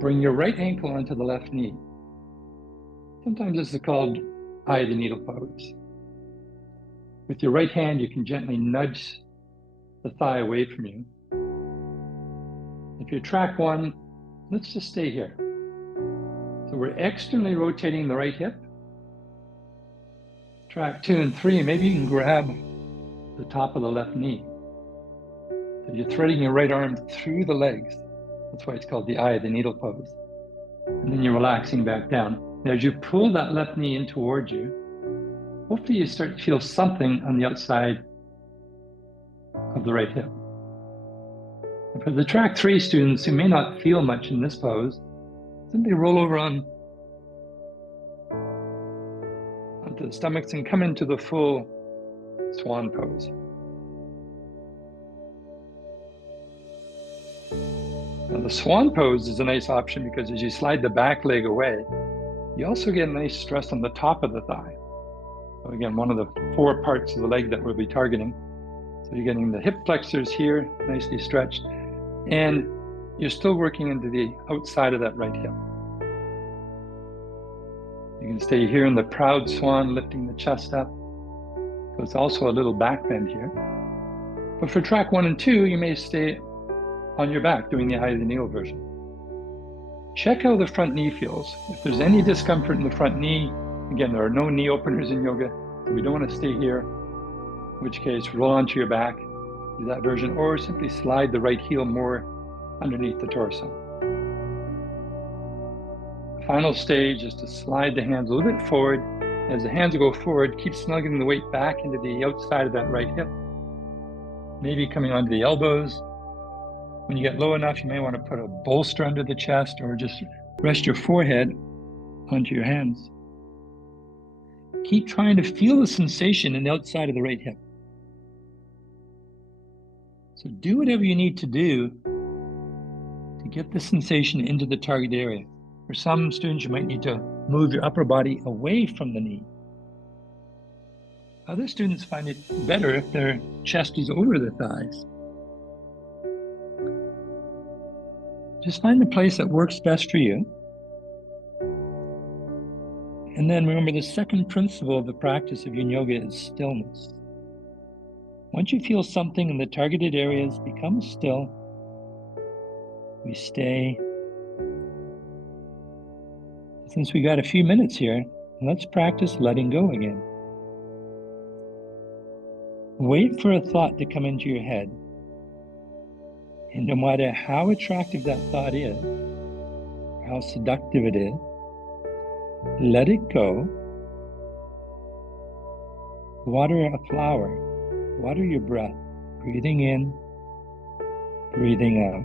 Bring your right ankle onto the left knee. Sometimes this is called eye of the needle pose. With your right hand, you can gently nudge the thigh away from you. If you're track 1, let's just stay here. So we're externally rotating the right hip. Track 2 and 3, maybe you can grab the top of the left knee. So you're threading your right arm through the legs. That's why it's called the eye of the needle pose. And then you're relaxing back down. And as you pull that left knee in towards you, hopefully you start to feel something on the outside of the right hip. And for the track 3 students who may not feel much in this pose, simply roll over onto the stomachs and come into the full swan pose. Now the swan pose is a nice option because as you slide the back leg away, you also get a nice stress on the top of the thigh. So again, one of the 4 parts of the leg that we'll be targeting. So you're getting the hip flexors here, nicely stretched, and you're still working into the outside of that right hip. You can stay here in the proud swan, lifting the chest up. So it's also a little back bend here. But for track 1 and 2, you may stay on your back doing the eye of the needle version. Check how the front knee feels. If there's any discomfort in the front knee, again, there are no knee openers in yoga, so we don't want to stay here, in which case roll onto your back, do that version, or simply slide the right heel more underneath the torso. The final stage is to slide the hands a little bit forward. As the hands go forward, keep snuggling the weight back into the outside of that right hip, maybe coming onto the elbows. When you get low enough, you may want to put a bolster under the chest or just rest your forehead onto your hands. Keep trying to feel the sensation in the outside of the right hip. So do whatever you need to do to get the sensation into the target area. For some students, you might need to move your upper body away from the knee. Other students find it better if their chest is over the thighs. Just find the place that works best for you. And then remember, the second principle of the practice of yin yoga is stillness. Once you feel something in the targeted areas, become still. We stay. Since we got a few minutes here, let's practice letting go again. Wait for a thought to come into your head. And no matter how attractive that thought is, or how seductive it is, let it go. Water a flower. Water your breath. Breathing in, breathing out.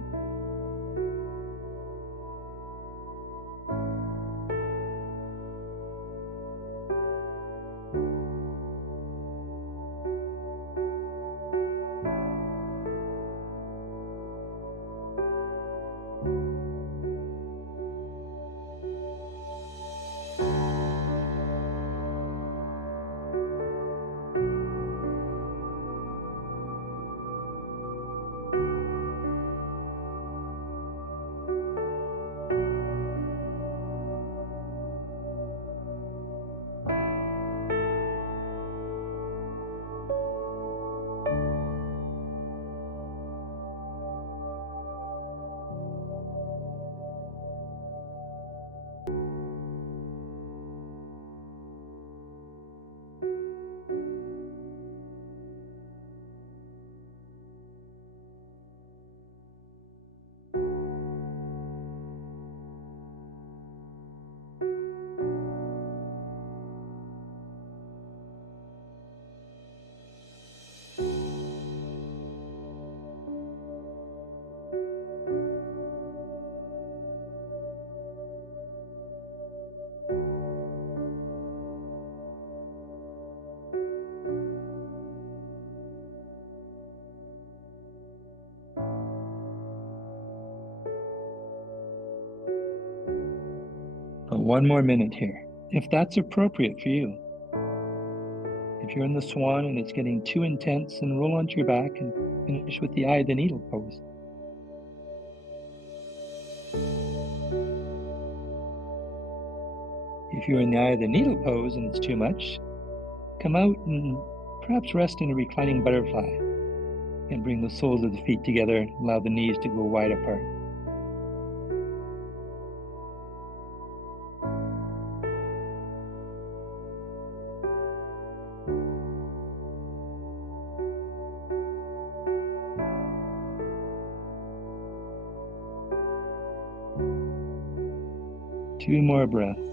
One more minute here, if that's appropriate for you. If you're in the swan and it's getting too intense, then roll onto your back and finish with the eye of the needle pose. If you're in the eye of the needle pose and it's too much, come out and perhaps rest in a reclining butterfly and bring the soles of the feet together and allow the knees to go wide apart. Two more breaths.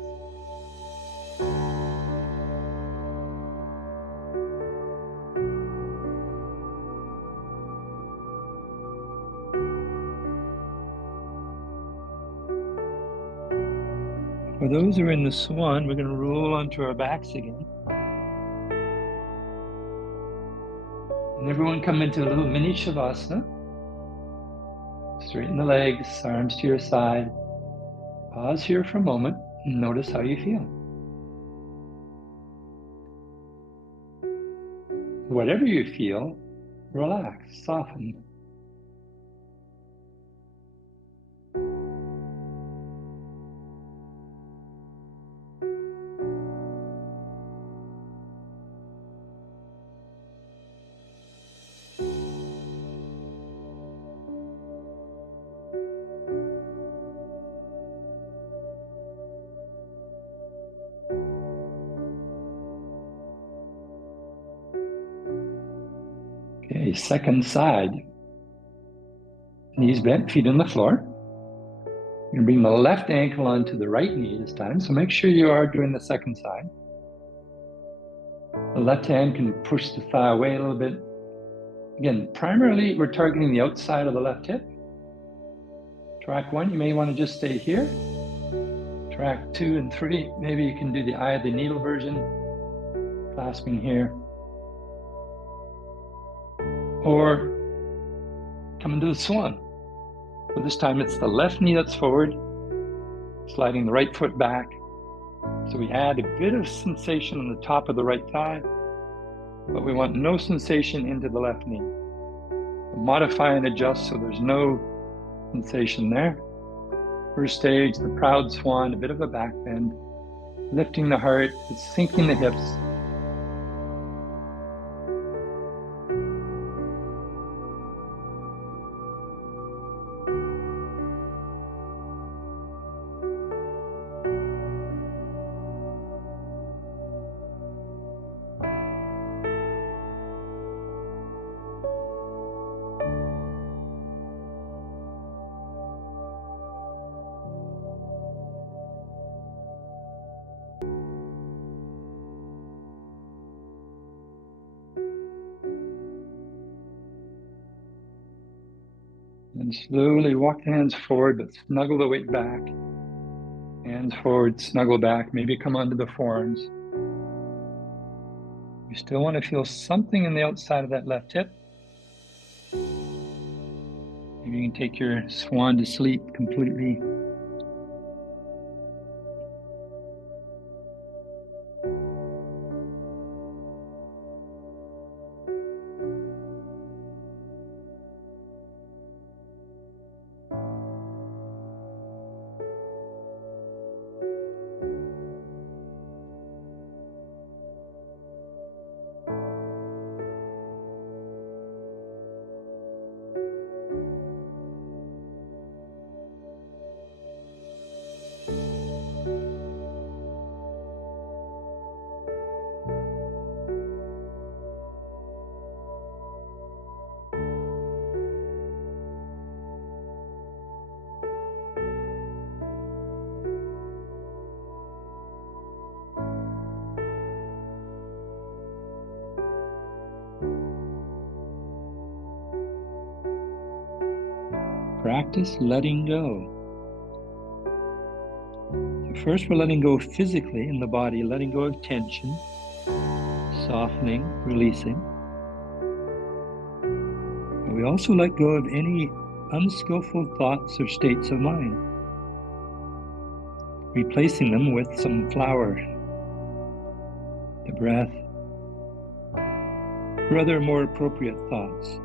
For those who are in the swan, we're going to roll onto our backs again. And everyone come into a little Mini Shavasana. Straighten the legs, arms to your side. Pause here for a moment and notice how you feel. Whatever you feel, relax, soften. Okay, second side. Knees bent, feet on the floor. You're going to bring the left ankle onto the right knee this time, so make sure you are doing the second side. The left hand can push the thigh away a little bit. Again, primarily we're targeting the outside of the left hip. Track 1, you may want to just stay here. Track 2 and 3, maybe you can do the eye of the needle version, clasping here. Or come into the swan. So this time it's the left knee that's forward, sliding the right foot back. So we add a bit of sensation on the top of the right thigh, but we want no sensation into the left knee. Modify and adjust so there's no sensation there. First stage, the proud swan, a bit of a back bend, lifting the heart, sinking the hips. And slowly walk the hands forward, but snuggle the weight back. Hands forward, snuggle back, maybe come onto the forearms. You still want to feel something in the outside of that left hip. Maybe you can take your swan to sleep completely. Practice letting go. So first, we're letting go physically in the body, letting go of tension, softening, releasing. But we also let go of any unskillful thoughts or states of mind, replacing them with some flower, the breath, or other more appropriate thoughts.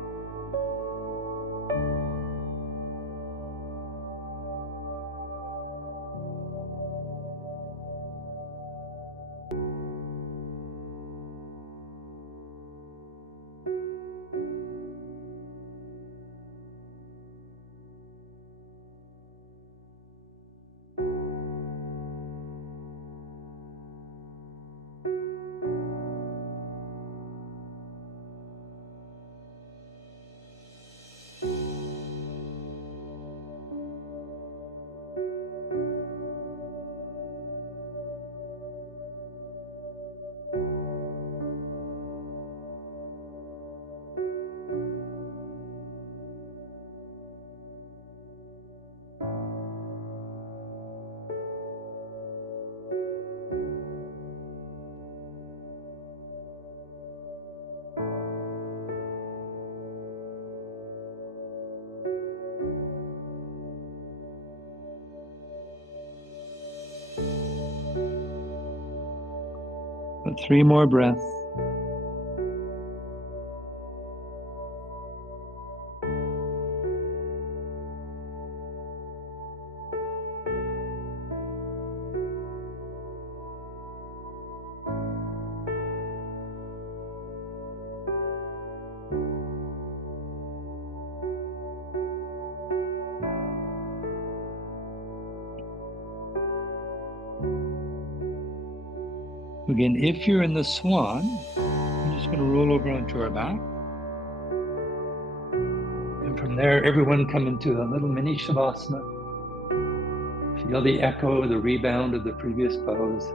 For 3 more breaths. Again, if you're in the swan, I'm just going to roll over onto our back. And from there, everyone come into a little mini Shavasana. Feel the echo, the rebound of the previous pose.